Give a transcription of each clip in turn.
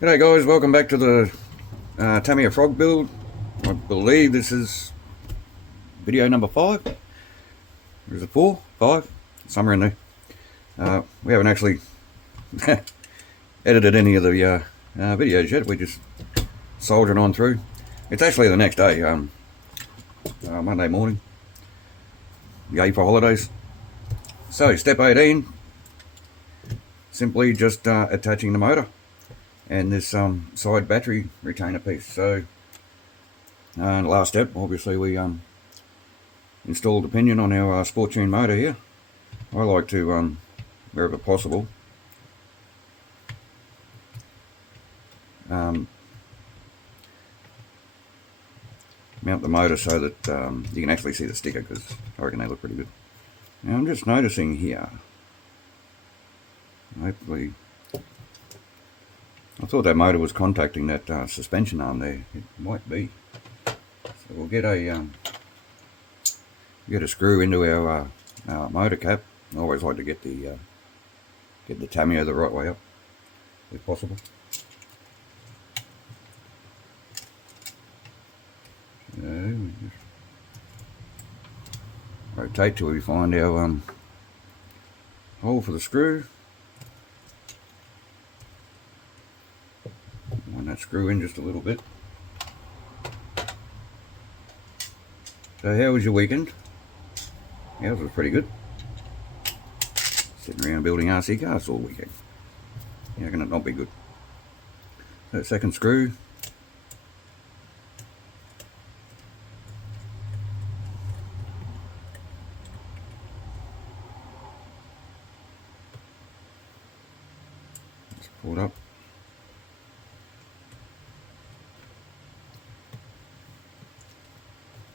G'day guys, welcome back to the Tamiya frog build. I believe this is video number 5. Or is it 4? 5? Somewhere in there. We haven't actually edited any of the videos yet. We're just soldiering on through. It's actually the next day, Monday morning. Yay for holidays. So step 18, simply just attaching the motor and this side battery retainer piece. So last step, obviously we installed the pinion on our sport tune motor here. I like to, wherever possible, mount the motor so that you can actually see the sticker, because I reckon they look pretty good. Now I'm just noticing here, hopefully, I thought that motor was contacting that suspension arm there. It might be. So we'll get a screw into our motor cap. I always like to get the Tamiya the right way up, if possible. So we just rotate till we find our hole for the screw. Wind that screw in just a little bit. So how was your weekend? Ours was pretty good. Sitting around building RC cars all weekend. How can it not be good? So second screw. Let's pull it up.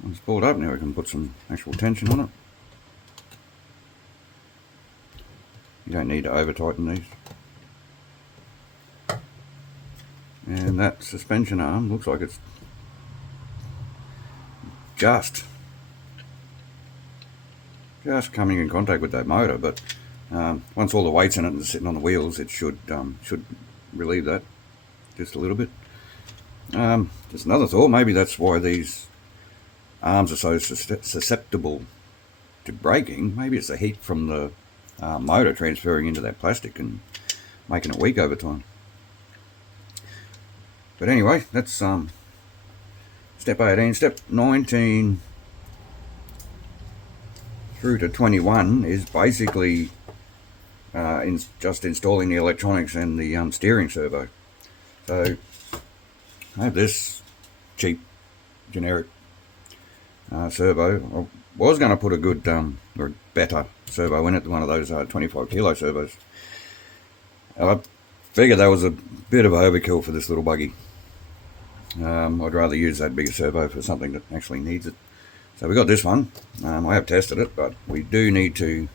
Once pulled up, now we can put some actual tension on it. You don't need to over tighten these. And that suspension arm looks like it's just coming in contact with that motor, but once all the weight's in it and sitting on the wheels, it should relieve that just a little bit. Just another thought, maybe that's why these arms are so susceptible to breaking. Maybe it's the heat from the motor transferring into that plastic and making it weak over time. But anyway, that's step 18. Step 19 through to 21 is basically just installing the electronics and the steering servo. So I have this cheap generic servo. I was going to put a good or better servo in it, one of those 25 kilo servos. I figured that was a bit of overkill for this little buggy. I'd rather use that bigger servo for something that actually needs it. So we got this one. I have tested it, but we do need to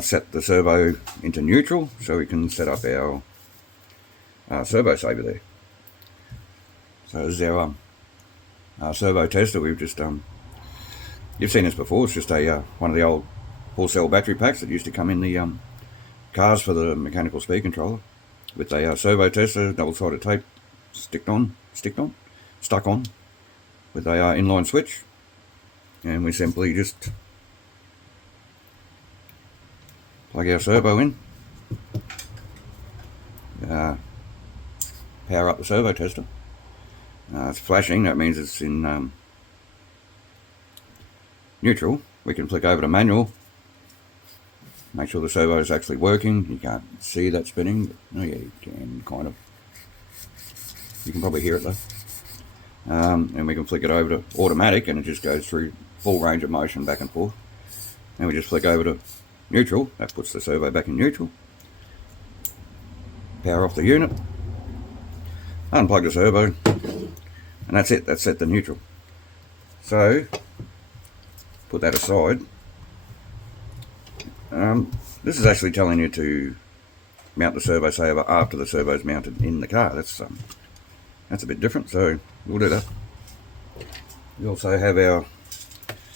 set the servo into neutral so we can set up our servo saver there. So this is our servo tester. We've just you've seen this before. It's just a one of the old full cell battery packs that used to come in the cars for the mechanical speed controller, with a servo tester, double-sided tape stuck on with a inline switch, and we simply just plug our servo in, power up the servo tester. It's flashing, that means it's in neutral. We can flick over to manual, make sure the servo is actually working. You can't see that spinning, but oh yeah, you can kind of. You can probably hear it though. And we can flick it over to automatic, and it just goes through full range of motion back and forth. And we just flick over to neutral. That puts the servo back in neutral. Power off the unit. Unplug the servo. And that's it. That's set to neutral. So, put that aside. This is actually telling you to mount the servo saver after the servo's mounted in the car. That's a bit different, so we'll do that. We also have our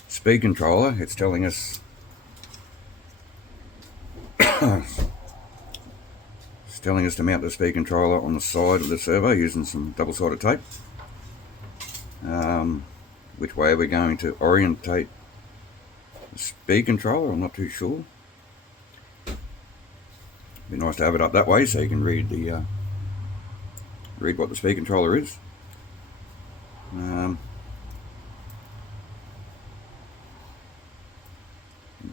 speed controller. It's telling us It's telling us to mount the speed controller on the side of the servo using some double-sided tape. Which way are we going to orientate the speed controller? I'm not too sure. Be nice to have it up that way so you can read what the speed controller is. The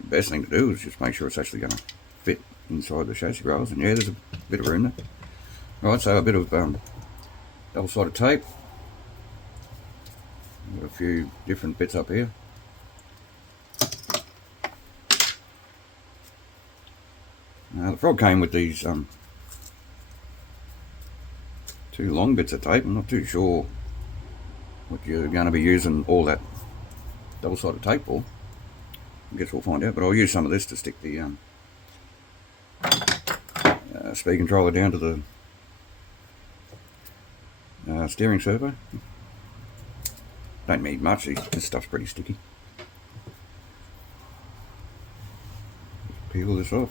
best thing to do is just make sure it's actually going to fit inside the chassis rails, and yeah, there's a bit of room there. Right, so a bit of double-sided tape. Got a few different bits up here. The Frog came with these two long bits of tape. I'm not too sure what you're going to be using all that double-sided tape for. I guess we'll find out, but I'll use some of this to stick the speed controller down to the steering servo. Don't need much, this stuff's pretty sticky. Just peel this off.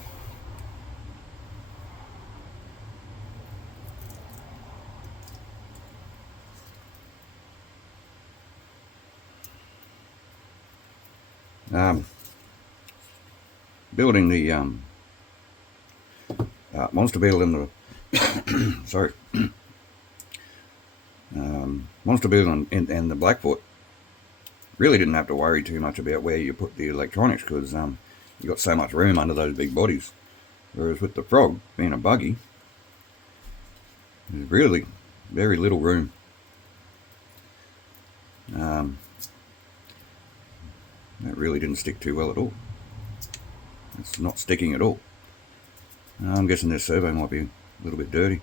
Building the Monster Beetle in the sorry, Monster Beetle and the Blackfoot, really didn't have to worry too much about where you put the electronics, because you got so much room under those big bodies. Whereas with the Frog being a buggy, there's really very little room. That really didn't stick too well at all. It's not sticking at all. I'm guessing this servo might be a little bit dirty.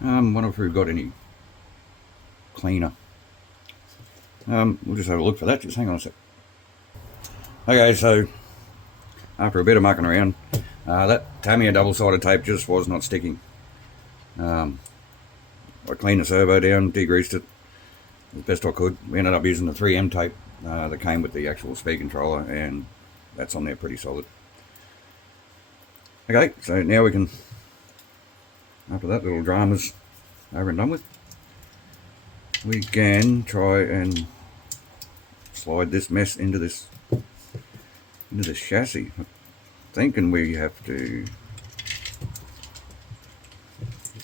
Wonder if we've got any cleaner. We'll just have a look for that. Just hang on a sec. Okay, so after a bit of mucking around, that Tamiya double-sided tape just was not sticking. I cleaned the servo down, degreased it as best I could. We ended up using the 3M tape that came with the actual speed controller, and that's on there pretty solid. Okay, so now we can, after that little drama's over and done with, we can try and slide this mess into this chassis. I'm thinking we have to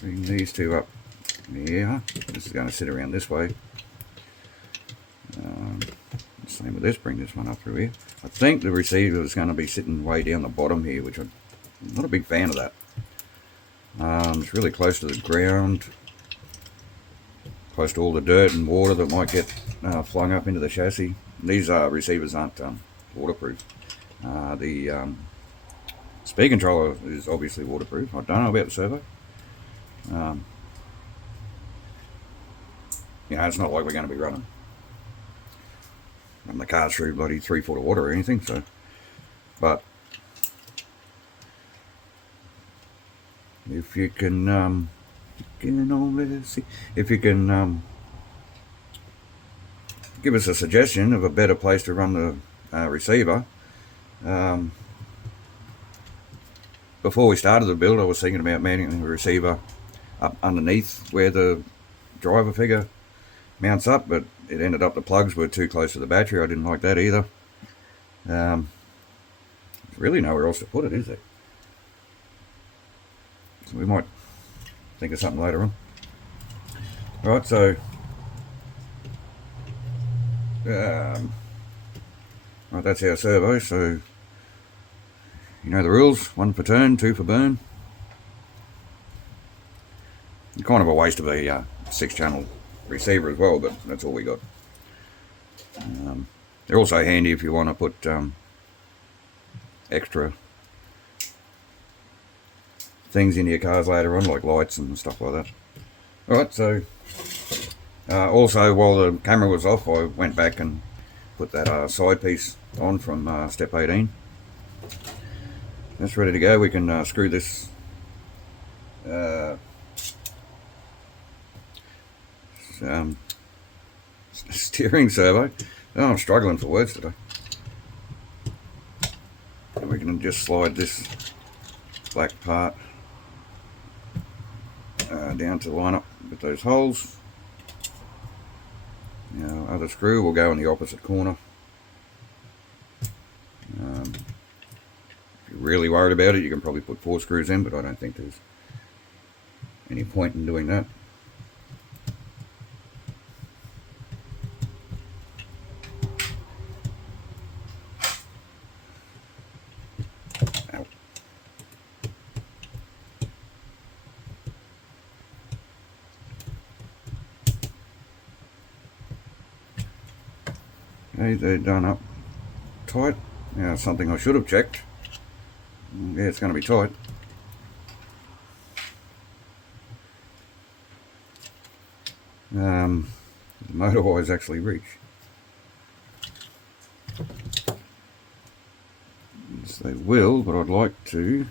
bring these two up here. This is going to sit around this way. Same with this, bring this one up through here. I think the receiver is going to be sitting way down the bottom here, which I'm not a big fan of that. It's really close to the ground, close to all the dirt and water that might get flung up into the chassis. These receivers aren't waterproof. The speed controller is obviously waterproof. I don't know about the servo. It's not like we're going to be running the car through bloody 3 foot of water or anything. So, but if you can, if you can give us a suggestion of a better place to run the receiver. Before we started the build, I was thinking about mounting the receiver up underneath where the driver figure mounts up, but it ended up the plugs were too close to the battery. I didn't like that either. There's really nowhere else to put it, is there? So we might think of something later on. Right, so right, that's our servo. So you know the rules: 1 for turn, 2 for burn. Kind of a waste of a 6-channel receiver as well, but that's all we got. They're also handy if you want to put extra things into your cars later on, like lights and stuff like that. Alright, so also while the camera was off, I went back and put that side piece on from step 18. That's ready to go. We can screw this steering servo. Oh, I'm struggling for words today. And we can just slide this black part down to line up with those holes. Now, other screw will go in the opposite corner. If you're really worried about it, you can probably put 4 screws in, but I don't think there's any point in doing that. Ow. Okay, they're done up tight. Now, something I should have checked. Yeah, it's going to be tight. The motor wires actually reach. Yes, they will, but I'd like to.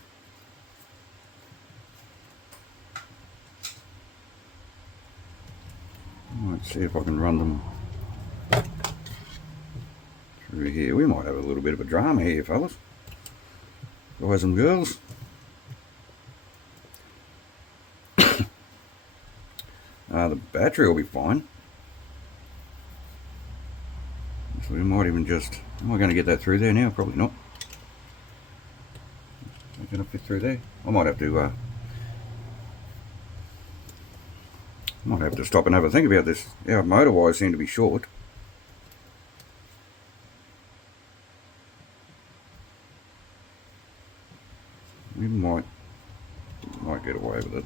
Let's see if I can run them through here. We might have a little bit of a drama here, fellas. Guys and girls. The battery will be fine. So we might even just... Am I going to get that through there now? Probably not. Am I going to fit through there? I might have to stop and have a think about this. Our motor wires seem to be short. We might get away with it.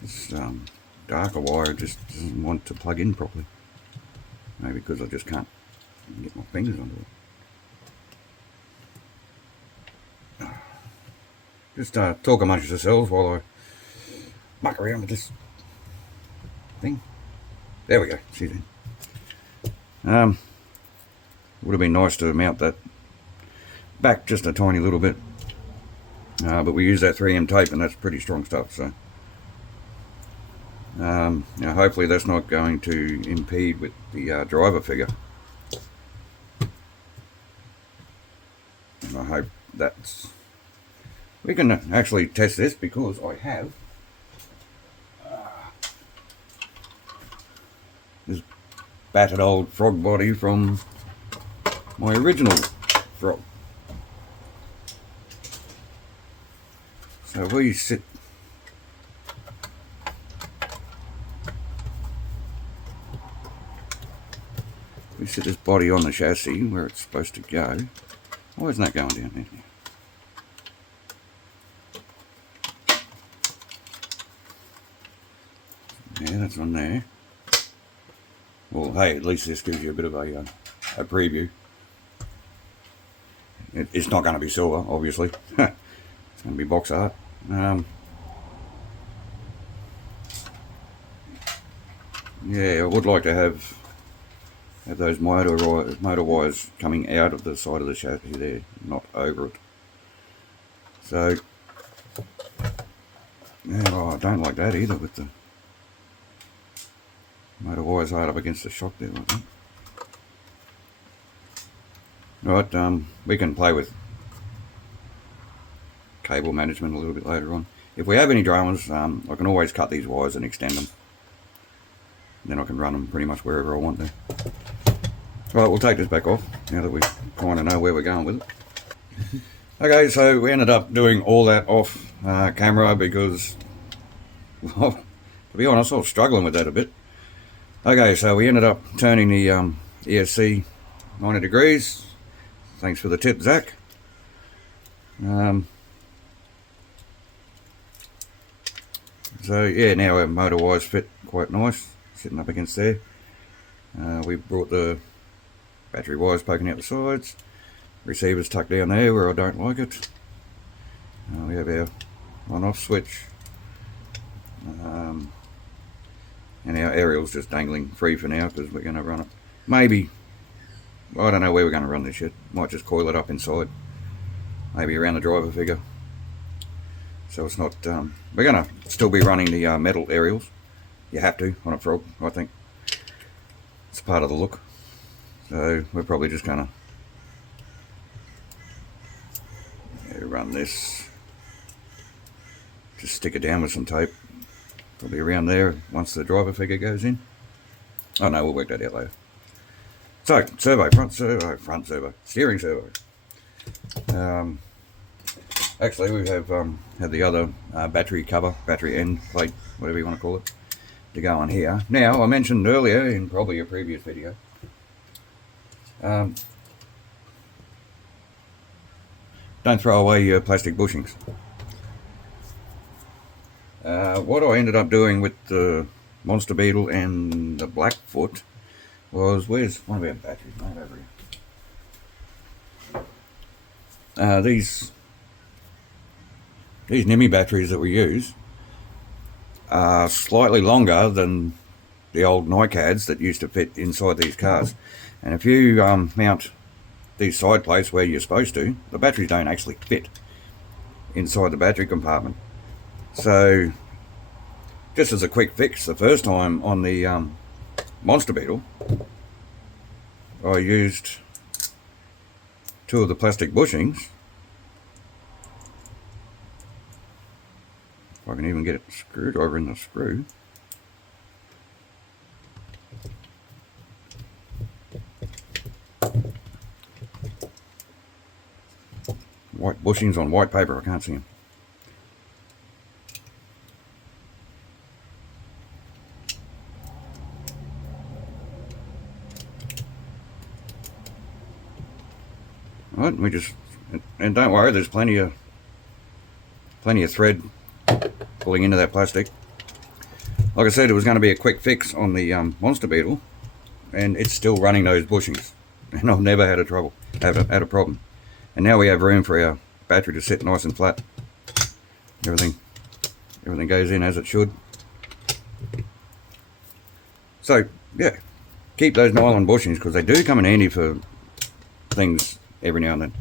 This darker wire just doesn't want to plug in properly. Maybe because I just can't get my fingers onto it. Just talk amongst yourselves while I muck around with this thing. There we go. She's in. Would have been nice to mount that back just a tiny little bit, but we use that 3M tape, and that's pretty strong stuff. So now hopefully that's not going to impede with the driver figure. And I hope that's... We can actually test this because I have this battered old frog body from my original frog. So we sit this body on the chassis where it's supposed to go. Why isn't that going down there? Yeah, that's on there. Well, hey, at least this gives you a bit of a preview. It's not going to be silver, obviously. It's going to be box art. Yeah, I would like to have those motor wires coming out of the side of the chassis there, not over it. So, yeah, well, I don't like that either with the motor wires hard up against the shock there like that. Right, we can play with cable management a little bit later on. If we have any dramas, I can always cut these wires and extend them. Then I can run them pretty much wherever I want there. Right, we'll take this back off now that we kind of know where we're going with it. Okay, so we ended up doing all that off camera because, well, to be honest, I was struggling with that a bit. Okay, so we ended up turning the ESC 90 degrees. Thanks for the tip, Zach. So yeah, now our motor wires fit quite nice, sitting up against there. We brought the battery wires poking out the sides. Receivers tucked down there where I don't like it. We have our on-off switch. And our aerial's just dangling free for now because we're going to run it. Maybe, I don't know where we're going to run this yet. Might just coil it up inside. Maybe around the driver figure. So it's not, we're going to still be running the metal aerials. You have to on a frog, I think. It's part of the look. So we're probably just gonna run this, just stick it down with some tape, probably around there once the driver figure goes in. Oh no, we'll work that out later. So, servo, front servo, steering servo. Actually, we have had the other battery cover, battery end plate, whatever you want to call it, to go on here. Now, I mentioned earlier in probably a previous video, don't throw away your plastic bushings. What I ended up doing with the Monster Beetle and the Blackfoot was, where's one of our batteries? Mate, over here. These NIMI batteries that we use are slightly longer than the old NiCads that used to fit inside these cars. And if you mount these side plates where you're supposed to, the batteries don't actually fit inside the battery compartment. So, just as a quick fix, the first time on the Monster Beetle, I used 2 of the plastic bushings. If I can even get a screwdriver in the screw. White bushings on white paper, I can't see them. Right, we just, and don't worry, there's plenty of thread pulling into that plastic. Like I said, it was going to be a quick fix on the Monster Beetle, and it's still running those bushings, and I've never had a problem. And now we have room for our battery to sit nice and flat. Everything goes in as it should. So yeah, keep those nylon bushings because they do come in handy for things every now and then.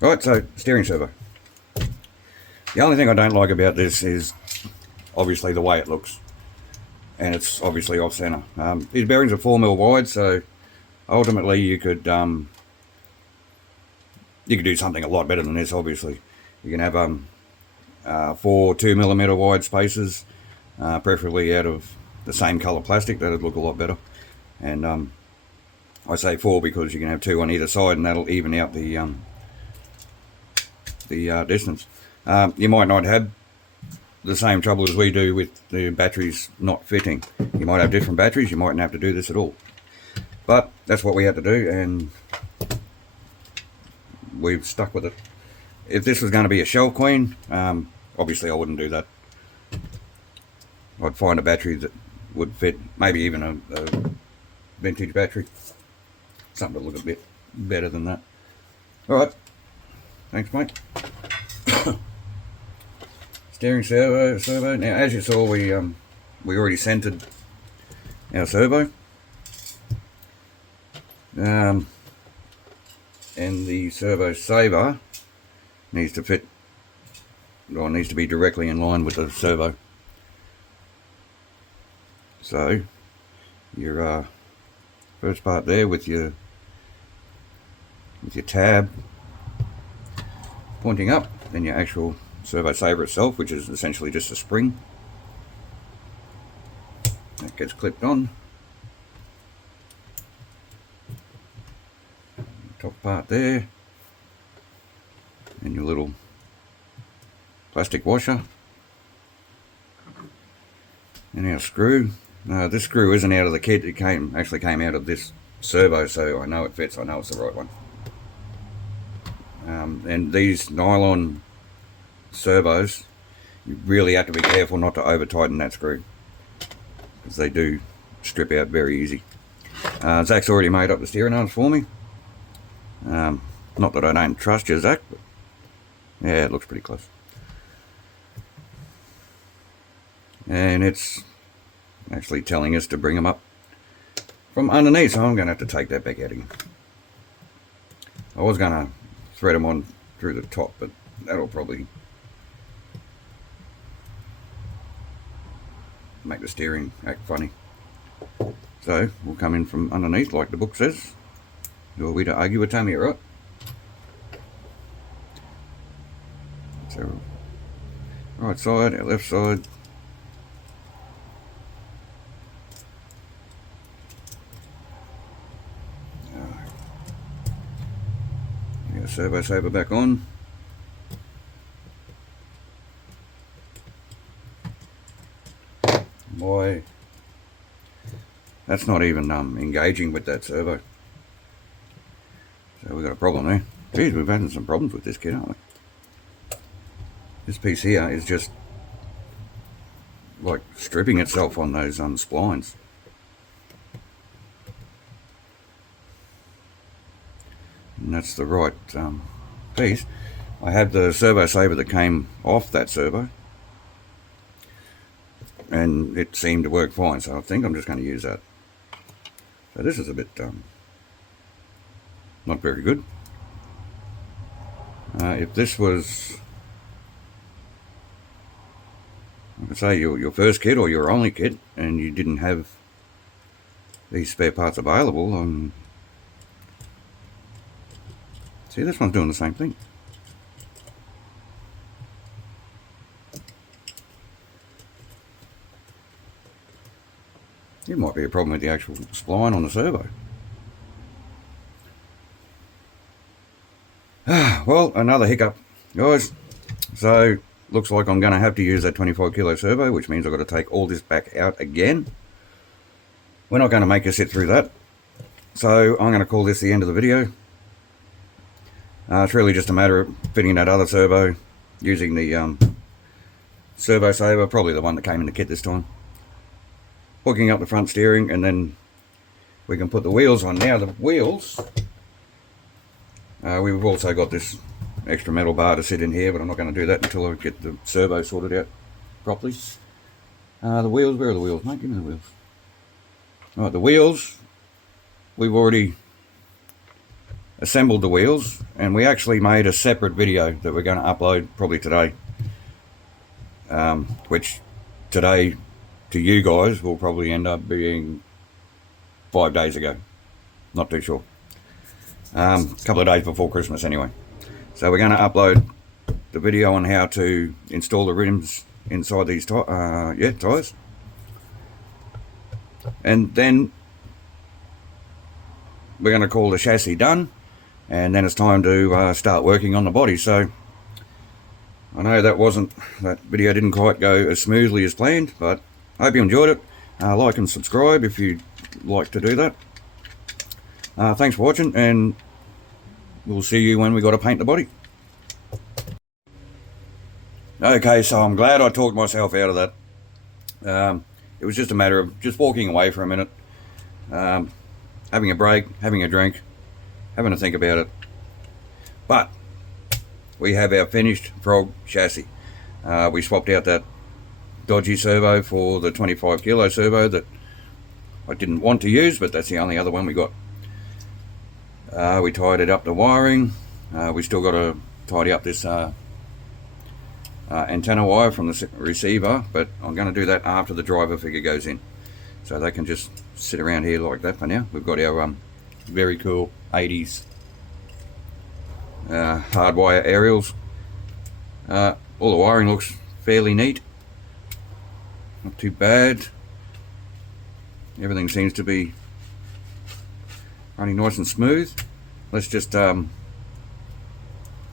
Right, so steering servo. The only thing I don't like about this is obviously the way it looks, and it's obviously off center. These bearings are 4mm wide, so ultimately you could do something a lot better than this. Obviously, you can have 4 2mm wide spaces, preferably out of the same color plastic. That'd look a lot better. And I say 4 because you can have 2 on either side, and that'll even out the distance. You might not have the same trouble as we do with the batteries not fitting. You might have different batteries, you mightn't have to do this at all. But that's what we had to do, and we've stuck with it. If this was going to be a shell queen, obviously I wouldn't do that. I'd find a battery that would fit, maybe even a vintage battery. Something to look a bit better than that. Alright, thanks mate. Steering servo. Now, as you saw, we already centered our servo, and the servo saver needs to fit, or needs to be directly in line with the servo. So your first part there with your tab pointing up, then your actual servo saver itself, which is essentially just a spring that gets clipped on. Top part there, and your little plastic washer, and our screw. This screw isn't out of the kit, it actually came out of this servo, so I know it fits, I know it's the right one. And these nylon servos, you really have to be careful not to over tighten that screw, because they do strip out very easy. Zach's already made up the steering arms for me. Not that I don't trust you, Zach, but yeah, it looks pretty close. And it's actually telling us to bring them up from underneath, so I'm going to have to take that back out again. I was going to thread them on through the top, but that'll probably make the steering act funny. So we'll come in from underneath like the book says. Who are we to argue with Tamiya, right? So right side, our left side. Servo saver back on. Boy, that's not even engaging with that servo. So we've got a problem there. Geez, we've had some problems with this kit, aren't we? This piece here is just like stripping itself on those splines. And that's the right piece. I had the servo saver that came off that servo, and it seemed to work fine, so I think I'm just going to use that. So this is a bit not very good. If this was, like I say, your first kit or your only kit, and you didn't have these spare parts available, see, this one's doing the same thing. It might be a problem with the actual spline on the servo. Well, another hiccup, guys. So, looks like I'm going to have to use that 25 kilo servo, which means I've got to take all this back out again. We're not going to make her sit through that. So, I'm going to call this the end of the video. It's really just a matter of fitting that other servo, using the servo saver, probably the one that came in the kit this time. Hooking up the front steering, and then we can put the wheels on. Now the wheels, we've also got this extra metal bar to sit in here, but I'm not going to do that until I get the servo sorted out properly. The wheels, where are the wheels, mate? Give me the wheels. Alright, the wheels, we've already assembled the wheels, and we actually made a separate video that we're going to upload probably today, which today to you guys will probably end up being 5 days ago, not too sure, a couple of days before Christmas anyway. So we're going to upload the video on how to install the rims inside these tyres, and then we're going to call the chassis done, and then it's time to start working on the body. So I know that video didn't quite go as smoothly as planned, but I hope you enjoyed it. Like and subscribe if you'd like to do that. Thanks for watching, and we'll see you when we got to paint the body. Okay, so I'm glad I talked myself out of that. It was just a matter of just walking away for a minute, having a break, having a drink, having to think about it. But we have our finished Frog chassis. We swapped out that dodgy servo for the 25 kilo servo that I didn't want to use, but that's the only other one we got. We tidied up the wiring. We still got to tidy up this antenna wire from the receiver, but I'm going to do that after the driver figure goes in, so they can just sit around here like that for now. We've got our very cool 80s hardwire aerials. All the wiring looks fairly neat, not too bad. Everything seems to be running nice and smooth. Let's just power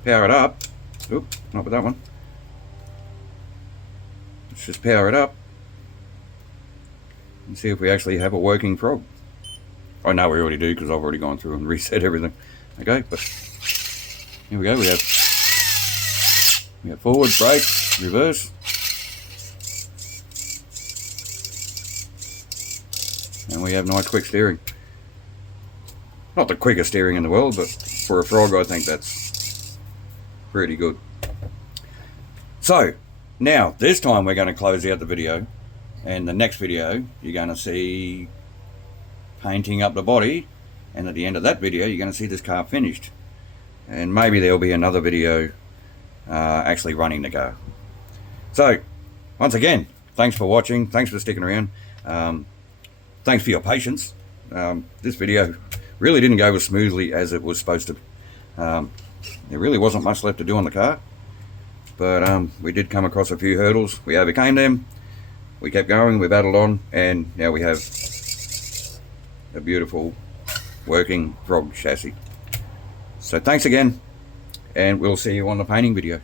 it up. Oop, not with that one. Let's just power it up and see if we actually have a working Frog. I know we already do because I've already gone through and reset everything. Okay, but here we go. We have forward, brake, reverse, and we have nice quick steering. Not the quickest steering in the world, but for a Frog I think that's pretty good. So now this time we're going to close out the video, and the next video you're going to see painting up the body, and at the end of that video you're going to see this car finished, and maybe there'll be another video actually running the car. So once again, thanks for watching, thanks for sticking around. thanks for your patience. This video really didn't go as smoothly as it was supposed to. There really wasn't much left to do on the car, but we did come across a few hurdles. We overcame them, we kept going, we battled on, and now we have a beautiful working Frog chassis. So thanks again, and we'll see you on the painting video.